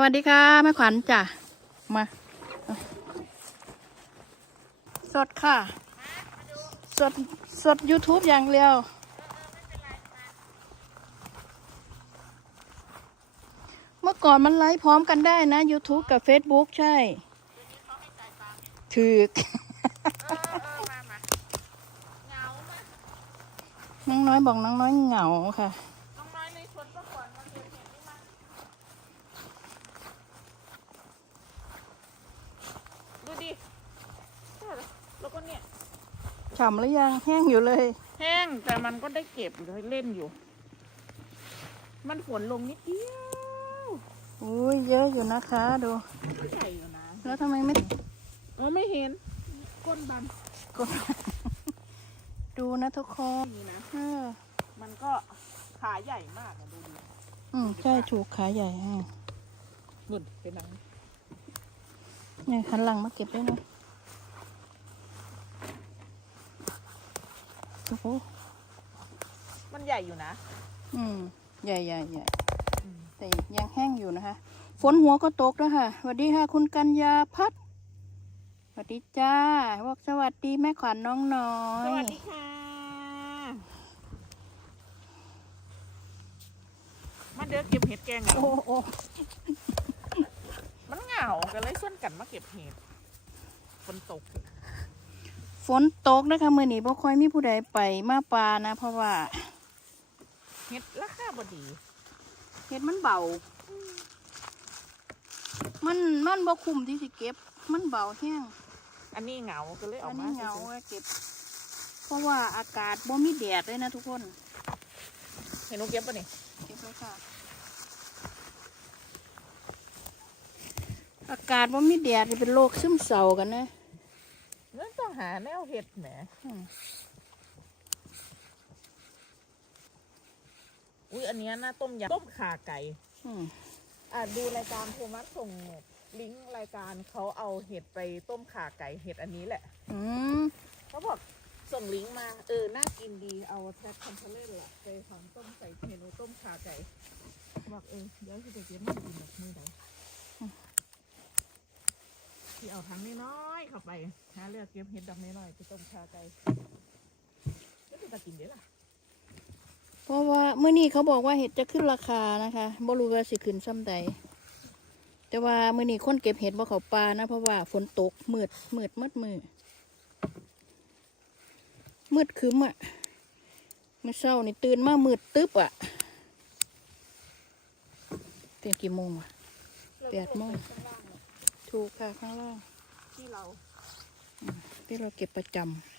วัสดีค่ะแม่ขวัญจ้ะมาเอาสดค่ะ สด สด YouTube อย่างเดียวเมื่อก่อนมันไลฟ์พร้อมกันได้นะ YouTube กับ Facebook ใช่ถือกน้องน้อยบอกน้องน้อยเหงาค่ะ น้องน้อยในสวนก็ก่อนมาเก็บเห็ดนี่มาดูดิแล้วก็เนี่ย ฉ่ำหรือยังแห้งอยู่เลย แห้งแต่มันก็ได้เก็บอยู่เล่นอยู่ มันฝนลงนิดเดียวอุ้ยเยอะอยู่นะคะดูก็ใหญ่อยู่นะแล้วทำไมไม่อ๋อไม่เห็นก้นบันกดดูนะทุกคนนี่นะเออมันก็ขาใหญ่มากอะดูดิอืมใช่ถูกขาใหญ่อะนุ่นเป็นหนังเนี่ยหันหลังมาเก็บด้วยนะ อ้โหมันใหญ่อยู่นะ อืม ใหญ่ใหญ่ใหญ่อืมแต่ยังแห้งอยู่นะคะ ฝนหัวก็ตกแล้วค่ะสวัสดีค่ะ คุณกัญญาพัฒน์สวัสดีจ้าบอกสวัสดีแม่ขวัญน้องน้อสยวัสดีค่ะ มาเด้อเก็บเห็ดแกงเหงาโอ้โอ้มันเหงาก็เลยส่วนกันมาเก็บเห็ด ฝนตก ฝนตกนะคะมื่อนี้บ่ค่อยมีผู้ใดไปมาปลานะ เพราะว่าเห็ดราคาบดีเห็ดมันเบา มันมันบ่คุ้มที่สิเก็บ มันเบาแห้งอันนี้เหงาก็เลยเออัอกนมานี้เหงาซื้อไว้เก็บ เพราะว่าอากาศบ่มีแดดเลยนะทุกคน เห็นหนูเก็บปะนี่เก็บเลยค่ะอากาศบ่มีแดดนี่เป็นโรคซึมเศร้ากันนะเงื่อนต้อง หาแนวเห็ดแหมอืมอุ้ยอันเนี้ยน่าต้มยำต้มขาไก่อืมอ่าดูรายการโทมัสส่งลิงก์รายการเขาเอาเห็ดไปต้มขาไก่เห็ดอันนี้แหละอืมเขาบอกส่งลิงก์มา เออ น่ากินดีเอาแทบคอนเทนต์ละไปทำต้มใส่เมนูต้มขาไก่บอกเออเดี๋ยวจะไปเก็บมากินแบบมือใด ที่เอาทั้งน้อยๆเข้าไปหาเลือกเก็บเห็ดดำน้อยๆไปต้มขาไก่ก็จะกินได้ล่ะเพราะว่าเมื่อนี้เขาบอกว่าเห็ดจะขึ้นราคานะคะบ่รู้ว่าสิขึ้นซ้ำใดแต่ว่าเมื่อนี้คนเก็บเห็ดบ่เขาปลานะเพราะว่าฝนตกมืดมืดมืดมืดมืดคืมอะเมื่อเช้านี่ตื่นมามืดตึ๊บอะเป็นกี่โมงอะแปดโมง ถูกค่ะข้างล่างที่เรา ที่เราเก็บประจำ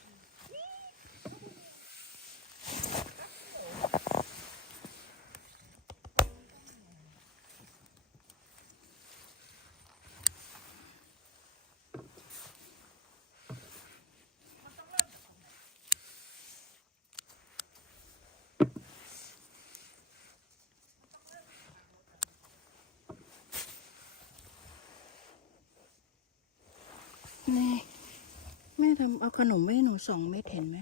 ทำเอาขนมไว้หนูสองเม็ดเห็นไหม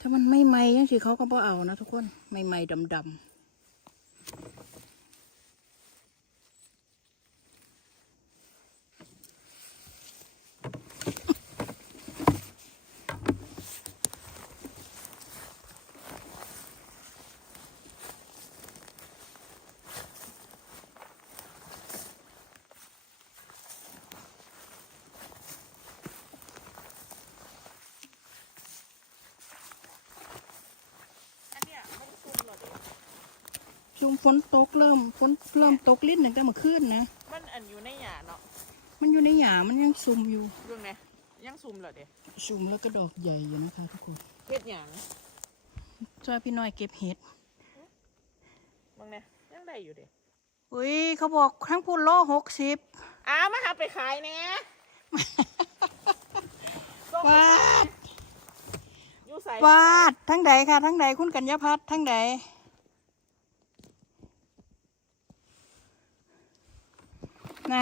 ถ้ามันไม่ไหมยังสิเขาก็บ่เอานะทุกคน ไม่ไหมดำๆ อันเนี้ยไม่ได้ซุ่มหรอกเด็ก ช่วงฝนตกเริ่มฝนเริ่มตกลิ้นตั้งแต่เมื่อคืนนะมันอันอยู่ในหยาเนาะมันอยู่ในหยามันยังซุ่มอยู่เรื่องไงยังซุ่มเหรอเด็กซุ่มแล้วก็ดอกใหญ่อยู่นะคะทุกคนเฮ็ดหยางช่วยพี่น้อยเก็บเห็ดบางเนี่ยยังได้อยู่เด็กอุ้ยเขาบอกทั้งพูนโลหกสิบอ้าวมาหาไปขายเนี่ยส่งไปว้าขายดอยู่ใสส่วาดทั้งใดค่ะทั้งใดคุณกัญญาพัฒน์ทั้งใด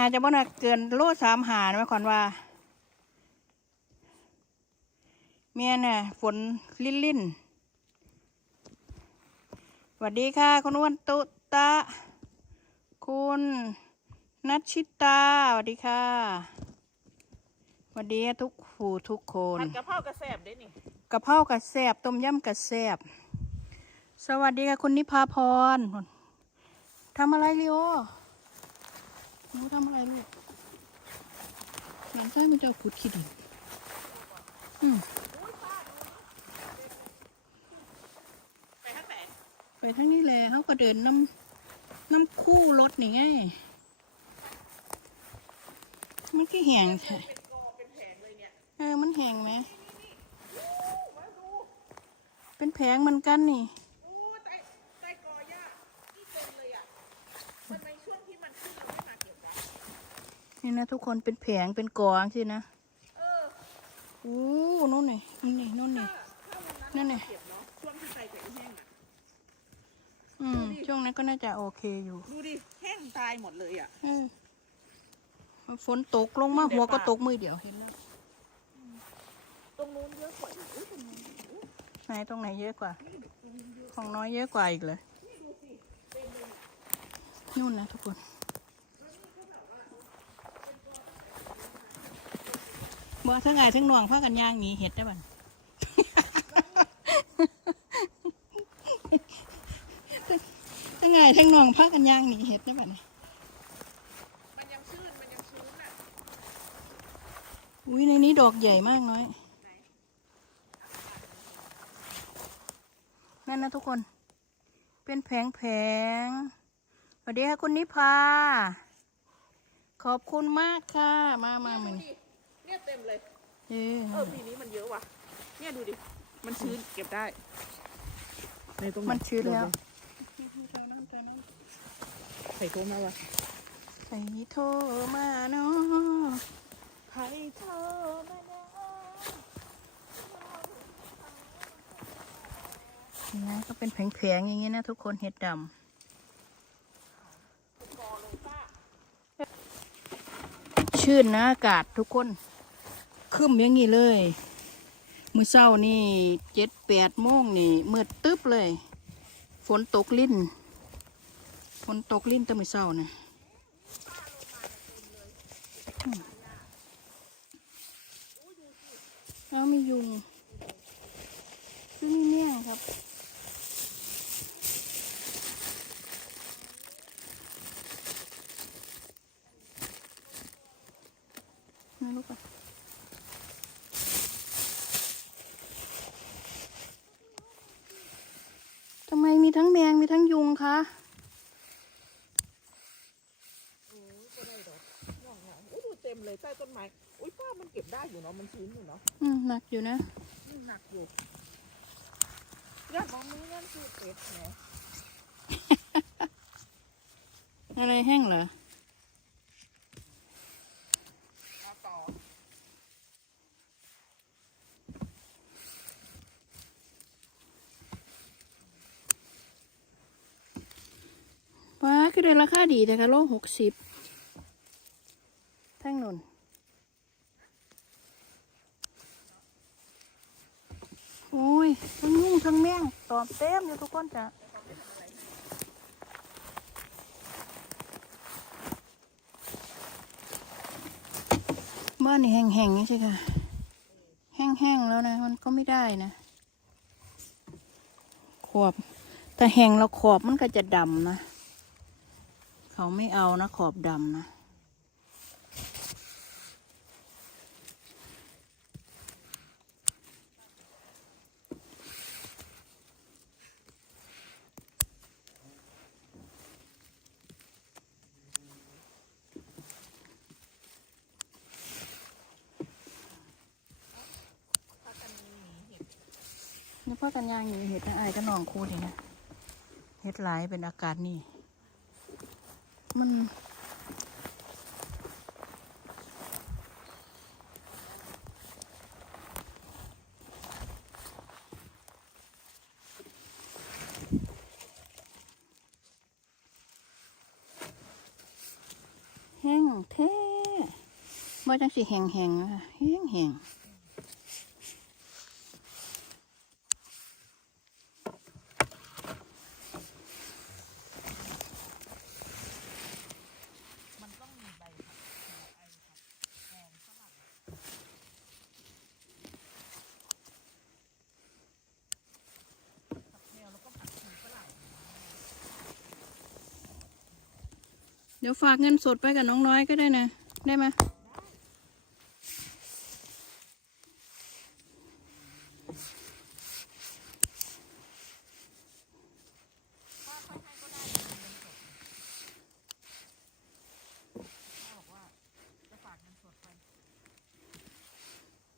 าจะบ่น่าเกินโลสามหาไหมขวัญว่า เมียน่ะฝนลิ่นลิ่นสวัสดีค่ะ คุณอ้วนตุตะ คุณนัชชิตาสวัสดีค่ะสวัสดีทุกผู้ทุกคนผัดกะเพรากระแสบได้นี่กะเพรากระแซบต้มยำกระแซบสวัสดีค่ะ คุณนิพาพรทำอะไรลิโอ หนูทำอะไรลูกหลานชายมันจะขุดขี้ดินอืมไปข้างไหนไปทั้งนี้แหละเขาก็เดินน้ำน้ำคู่รถนี่ไง มันก็แห้งใช่เอเป็นแผงเลยเนี่ยเออ มันแห้งไหม เป็นแผงเหมือนกันนี่ โอ้ใต้ใต้กอหญ้านี่เต็มเลยอะมันในช่วงที่มันขึ้นเราไม่มาเก็บนะ นี่นะทุกคนเป็นแผงเป็นกองสินะเออโอ้นู่นนี่นู่นนี่นู่นนี่ถ้าถ้าวันนั่นั้นนไงเราเก็บเนาะช่วงที่ใส่แข็งแห้งอะอืมช่วงนั้นก็น่าจะโอเคอยู่ ดูดิแห้งตายหมดเลยอะเออฝนตกลงมาหัวก็ตกมือเดียวเห็นแล้วตรงนู้นเยอะกว่าอีกอุ๊ยตรงนู้นอุ๊ยไหนตรงไหนเยอะกว่า ของน้อยเยอะกว่าอีกเลยนู่นนะทุกคน บ่ทั้งไงทั้งน่วงพากันย่างหนีเห็ดได้บ่ ทั้งไงทั้งน่วงพากันย่างหนีเห็ดได้บ่มันยังชื้น มันยังชื้นอะอุ้ยในนี้ดอกใหญ่มากน้อย นั่นนะทุกคน เป็นแผงแผงสวัสดีค่ะคุณนิพา ขอบคุณมากค่ะ มามาเหมือน ดูดิ เนี่ยเต็มเลย เอ้ยเออปีนี้มันเยอะว่ะ เนี่ยดูดิ มันชื้นเก็บได้ในตรงมันชื้นแล้ว ใส่โทรมาวะใส่โทรมาเนาะใครโทรมานะนี่นะก็เป็นแผงๆอย่างนี้นะทุกคนเห็ดดำ ชื่นนะอากาศทุกคน คึมอย่างนี้เลย มื้อเช้านี่เจ็ดแปดโมงนี่มืดตึ๊บเลย ฝนตกลิ้น ฝนตกลิ้นแต่มื้อเช้านะ่ะมแล้วมียุงซึ่งมีเมี่ยงครับ มาลูกอะทำไมมีทั้งแมงมีทั้งยุง คะโอ้ยก็ได้ดอกย่องหน่อยโอ้ยดูเต็มเลยใต้ต้นไม้อุ้ยป้ามันเก็บได้อยู่เนาะมันชื้นอยู่เนาะอืมหนักอยู่นะนี่หนักอยู่ยอดมองนี้นั่นคือเป็ดแหมอะไรแห้งเหรอ มาต่อ ว้า คือได้ราคาดีแต่คะโลหกสิบแทั้งนนโอ้ยทั้งยุ่งทั้งแมงตอมเต็มอยู่ทุกคนจ้ะบ้านนี่แห้งๆนี่ใช่ค่ะ แห้งๆแล้วนะ มันก็ไม่ได้นะ ขอบ แต่แห้งแล้วขอบมันก็จะดำนะ เขาไม่เอานะขอบดำนะนี่พ่อกันยางอยู่เห็ดนะอายก็นองคูดนี่นะเห็ดหลายเป็นอากาศนี่ มันแห้งเท่บ่จังสีแห้งๆแห้งๆ เดี๋ยวฝากเงินสดไปกับน้องน้อยก็ได้นะ ได้ไหม ป้าค่อยให้ก็ได้เงินสดป้าบอกว่าจะฝากเงินสดไป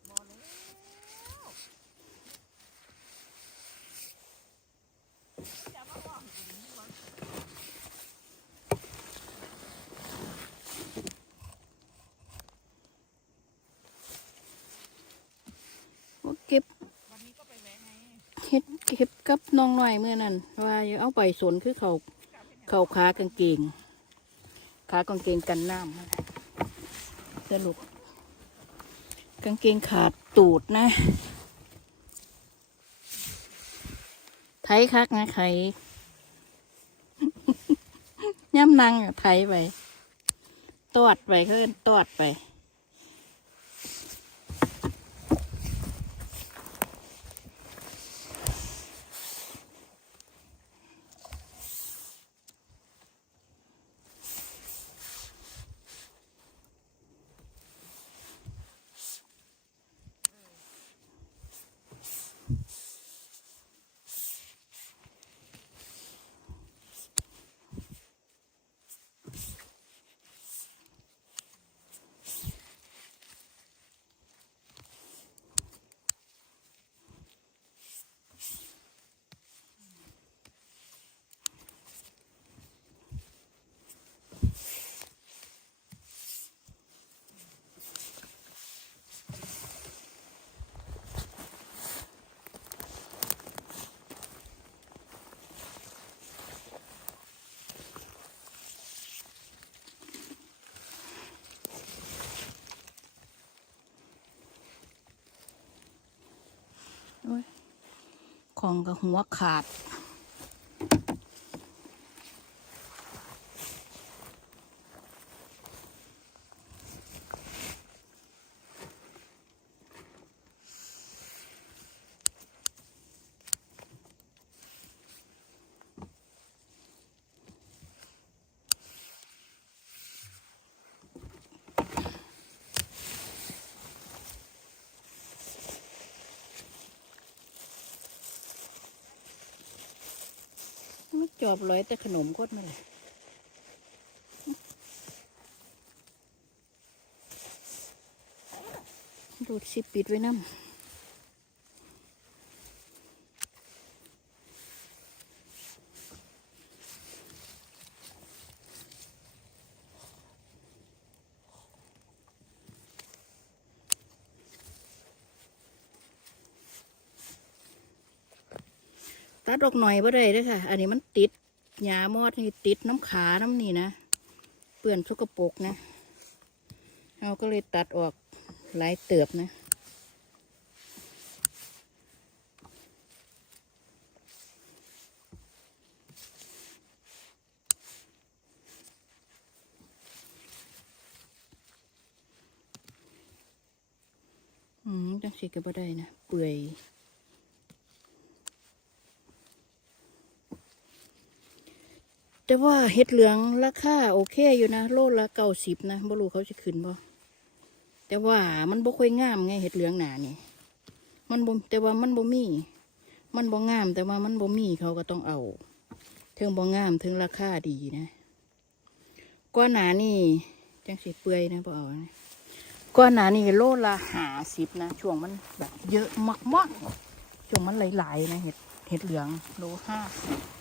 บอแล้วจะมาบอกอยู่นี่วะ ว่าเก็บ วันนี้ก็ไปแวะไง เฮ็ดเกับน้องน้อยเมื่อนั้นว่าอย่าเอาไปสนคือเขาเขาขากางเกง ขากางเกงกันน้ำสรุปกางเกงขาดตูดนะ ไทยคักนะไทยย่ำนางไทยไป ตอดไปเพื่อนตอดไป ของกับหัวขาด จอบร้อยแต่ขนมโคตรมาเลยดูดซิปิดไว้น้ำ ออกหน่อยบ่ได้เด้วยค่ะ อันนี้มันติดหญ้ามอดนี่ติดน้ำขาน้ำนี่นะ เปื่อนสกปรกนะ เราก็เลยตัดออกหลายเติบนะอืมจังสิก็บ่ได้นะ เปื่อย แต่ว่าเห็ดเหลืองราคาโอเคอยู่นะ โลละเก้าสิบนะบ่รู้เขาจะขึ้นบ่แต่ว่ามันบ่ค่อยงามไงเห็ดเหลืองหนานี่มันบ่แต่ว่ามันบ่มี มันบ่งาม แต่ว่ามันบ่มีเขาก็ต้องเอาถึงบ่งามถึงราคาดีนะก้อนหนานี่จังสิเปื่อยนะบ่เอานะก้อนหนานี่โลละหาสิบนะช่วงมันแบบเยอะมากๆช่วงมันหลายๆนะเห็ดเห็ดเหลืองโลห้าสิบ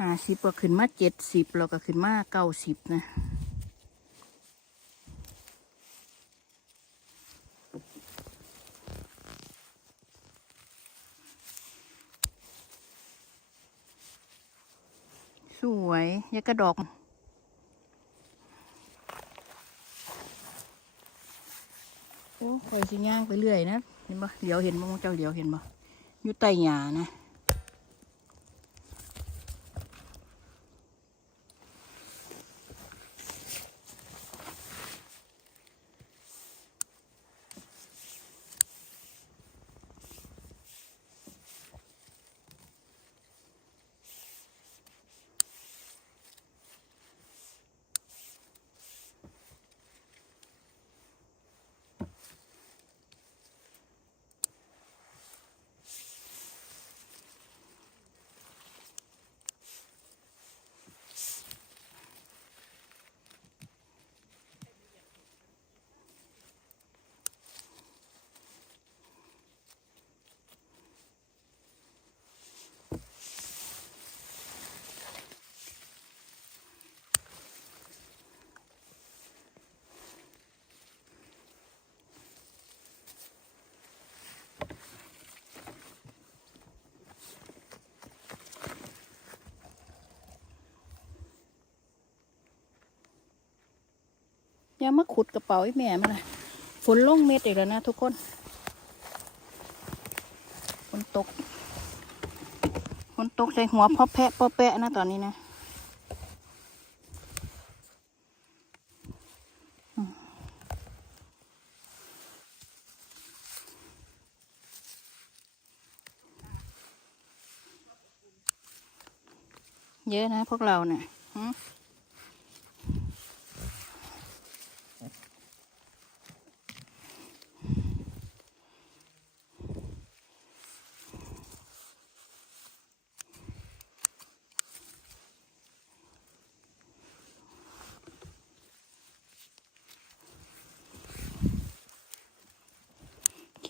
ห้าสิบก็ขึ้นมาเจ็ดสิบแล้วก็ขึ้นมาเก้าสิบนะสวยยากระดอก โอ้คอยสิย่างไปเรื่อยนะ เห็นปะเดี๋ยวเห็นบ่เจ้าเดี๋ยวเห็นปะอยู่ใต้หญ้านะ อย่ามาขุดกระเป๋าไอ้แม่มันนะฝนลงเม็ดอีกแล้วนะทุกคน ฝนตก ฝนตกใส่หัวพอแพะพอแปะนะตอนนี้นะเยอะนะพวกเราเนี่ย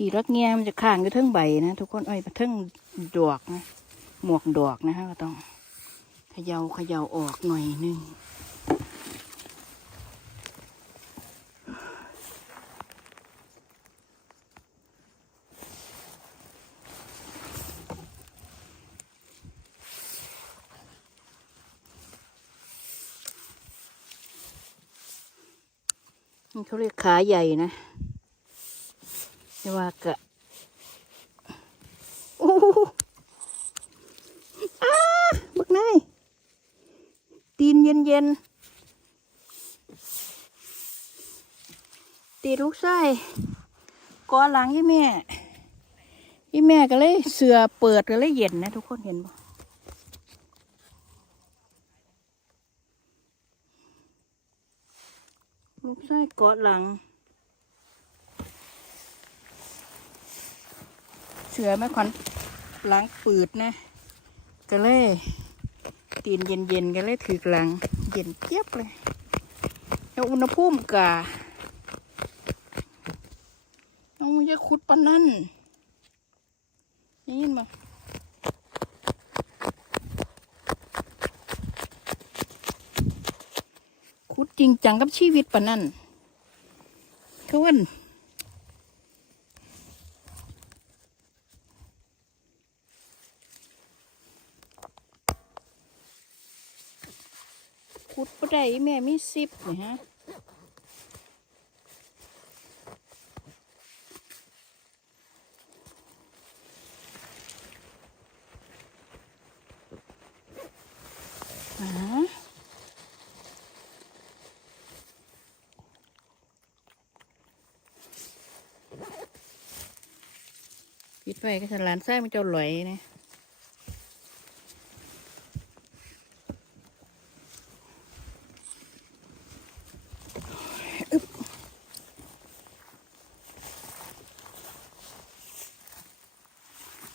หืมขี่รถเงียมันจะข้างอยู่เทิงใบนะทุกคนเอ้ยเทิงดอกนะหมวกดอกนะฮะก็ต้องเขยาเขย่าออกหน่อยนึงเขาเรียกขาใหญ่นะ ไม่ว่ากะโอ้อาบักนายตีนเย็นเย็นตีนลูกไส้กอหลังยี่แม่ยี่แม่ก็เลยเสือเปิดก็เลยเย็นนะทุกคนเห็นบ่ลูกไส้กาะหลัง เสือแม่ขวัญหลังปืดนะก็เลยตีนเย็นๆก็เลยถือหลัง เย็นเจี๊ยบเลยแล้วอุณหภูมิกะเอาอย่าขุดปานนั่นยินบ่ขุดจริงจังกับชีวิตปานนั่นเขาวัน ได้แม่มีสิบนี่ฮะปิดไฟก็สลานไส้มันจ้าหลอยนะ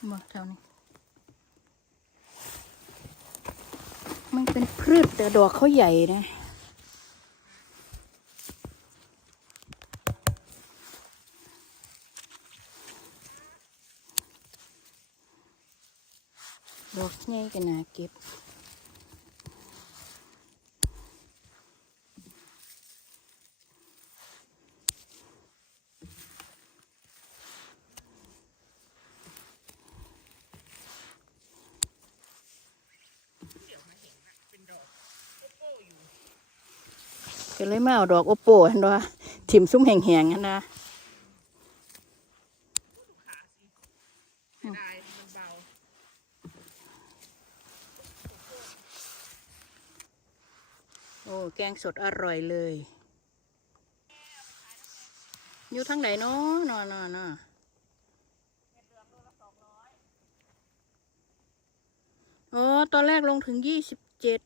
มาเท่านี้ มันเป็นพืช แต่ดอกเขาใหญ่นะ ดอกใหญ่กันนะเก็บ เป็นดอก ก็เลยมาเอาดอกโอโปเห็นว่าถิ่มซุ้มแห้งๆกันนะโอ้แกงสดอร่อยเลย อยู่ทั้งไหนเนาะนอนนอนนออ๋อตอนแรกลงถึงยี่สิบเจ็ด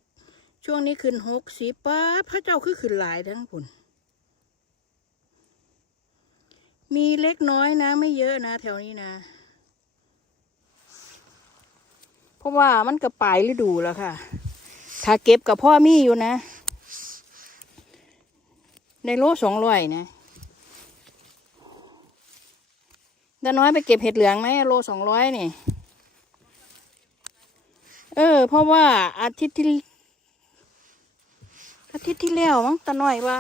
ช่วงนี้ขึ้นหกสิบป้าพระเจ้าคือขึ้นหลายทั้งผุนมีเล็กน้อยนะ ไม่เยอะนะ แถวนี้นะ เพราะว่ามันก็ปลายฤดูแล้วค่ะ ถ้าเก็บกับพ่อมี่อยู่นะ ในโลสองร้อยนะดาน้อยไปเก็บเห็ดเหลืองไหมโลสองร้อยนี่ เออ เพราะว่าอาทิตย์ที่ อาทิตย์ที่แล้วมั้งตาหน่อยว่า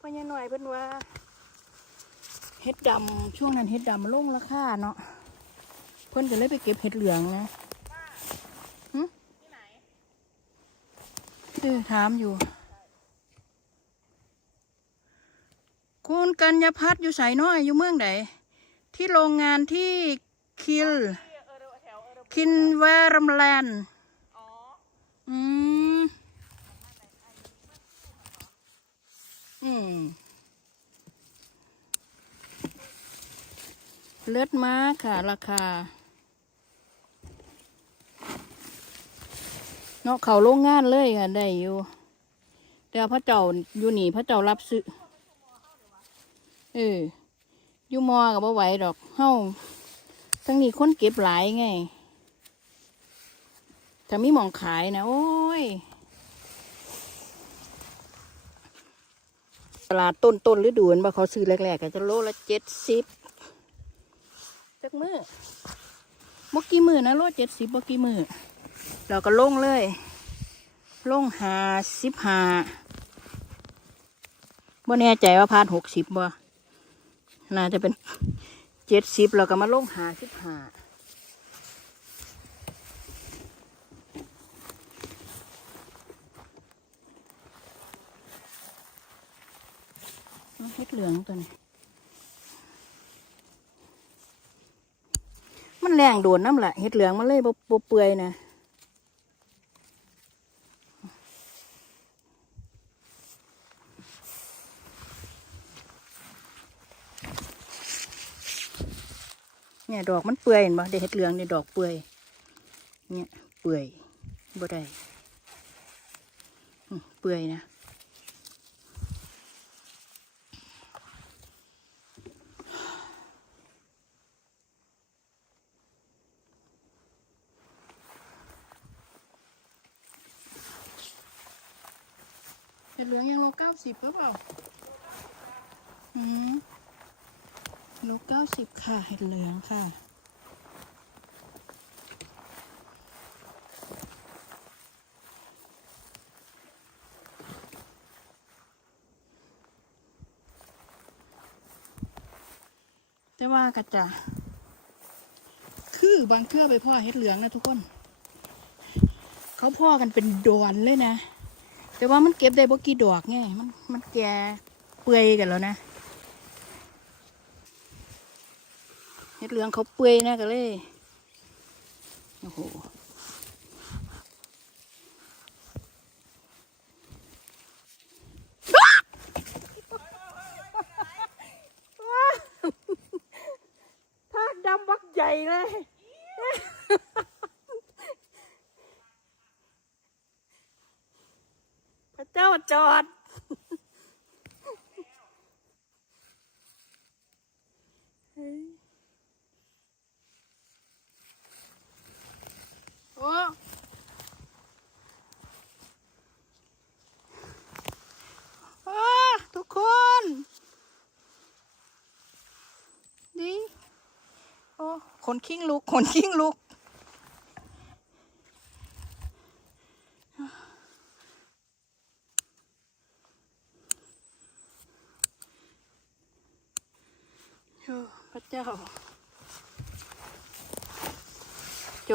พ่อใหญ่หน่อยเพิ่นว่าเห็ดดำช่วงนั้นเห็ดดำลงราคาเนาะเพิ่นก็เลยไปเก็บเห็ดเหลืองนะหึที่ไหนเออถามอยู่ คุณกัญญพัฒน์อยู่ไสน้อยอยู่เมืองไหนที่โรงงานที่คิลที่เออเดแถวเออเดคินแวรมแลนด์อ๋ออืม อืมเลือดม้าค่ะ ราคา เนาะเขาโรงงานเลยค่ะ ได้อยู่แต่พระเจ้าอยู่หนีพระเจ้ารับซื้อเอออยู่มอกับบ่ไหวดอกเฮ้าทั้งนี้คนเก็บหลายไงถ้ามีหมองขายนะ โอ้ย ลาดต้นต้นฤดูนบ่เขาซื้อแรกๆก็จะโลละเจ็ดสิบจักมือบ่อกี่มือนะโลเจ็ดสิบบ่อกี่มือเราก็ลงเลยลงหาสิบหาบ่แน่ใจว่าพานหกสิบบ่น่าจะเป็นเจ็ดสิบเราก็มาลงหาสิบหา เห็ดเหลืองตัวนี้ มันแรงโดนน้ำละเห็ดเหลืองมันเลยบบเปื่อยนะเนี่ยดอกมันเปื่อยเห็นบ่เด็เห็ดเหลืองเนี่ยดอกเปื่อยเนี่ยเปื่อยบ่ได้เปื่อยนะ เห็ดเหลืองยังโลเก้า สิบหรือเปล่าอืมโลเก้าสิบค่ะเห็ดเหลืองค่ะแต่ว่ากระจะคือบางเครือไปพ่อเห็ดเหลืองนะทุกคน เขาพ่อกันเป็นดอนเลยนะ แต่ว่ามันเก็บได้บ่กี่ดอกไงมันมันแก่เปื่อยกันแล้วนะเห็ดเหลืองเขาเปื่อยนะก็เลยโอ้โห ทากดำบักใหญ่เลย พระเจ้าจอดเฮ้ยโอ้อ้าทุกคน ดิ โอ้ขนคิงลุกขนคิงลุก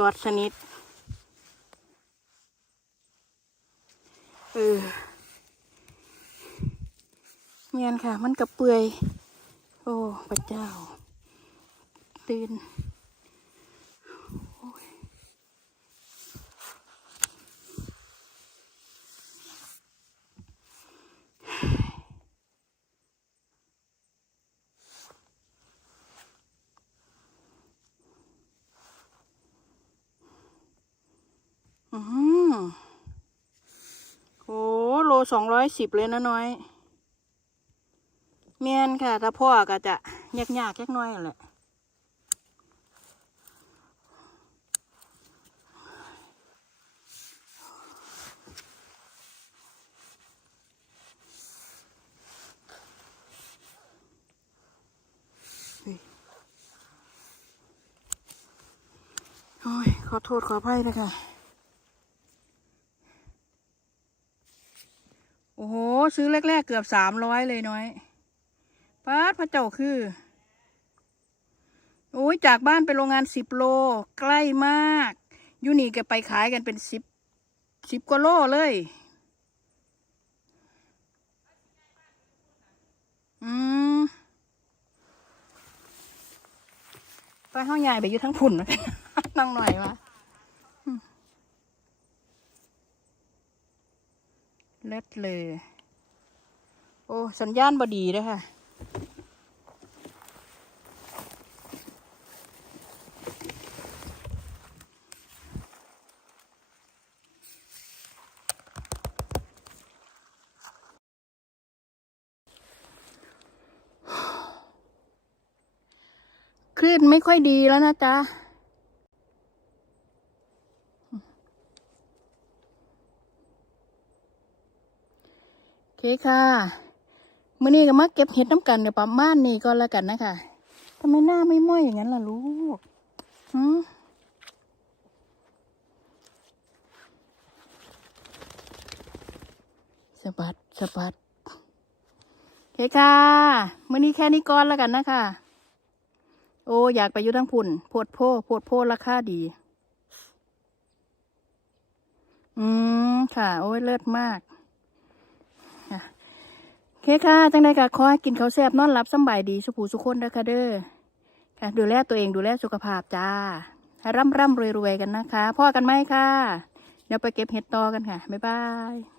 อดสนิทเออเมียนค่ะ มันกระเปื่อย โอ้ พระเจ้า ตื่น สองร้อยสิบเลยนะน้อย เมียนค่ะ ถ้าพ่อก็จะยากยากๆยักหน้อยแหละโอ้ยขอโทษขออภัยนะคะ โอ้โห ซื้อแรก ๆ เกือบสามร้อยเลยน้อยป้าพระเจ้าคือ โอ้ยจากบ้านไปโรงงานสิบโล ใกล้มากยูนี่แกไปขายกันเป็นสิบสิบกว่าโลเลย อืมไปห้องใหญ่ไปอยู่ทั้งผุ่นนั่งหน่อยวะอืม เล็ดเลย โอ้ สัญญาณบดีเลยค่ะคลื่นไม่ค่อยดีแล้วนะจ๊ะ เคค่ะมื่อนี้ก็มาเก็บเห็ดน้ำกันเดี๋ยวประมาณนี้ก็แล้วกันนะคะทำไมหน้าไม่ม้วยอย่างนั้นล่ะลูกหืมสะบัดสะบัดเคค่ะมื่อนี้แค่นี้ก่อนแล้วกันนะคะ โอ้อยากไปอยู่ทั้งพุ่นโพดโพโพดโพราคาดี อืมค่ะ โอ้ยเลิศมาก เคค่ะ จังใดก็ขอให้กินข้าวแซ่บนอนหลับสำบายดีสุผูสุคนเด้อค่ะเด้อค่ะดูแลตัวเองดูแลสุขภาพจ้าให้ร่ำร่ำรวยรวยกันนะคะ พ่อกันไหมค่ะ เดี๋ยวไปเก็บเห็ดต่อกันค่ะ บ๊ายบาย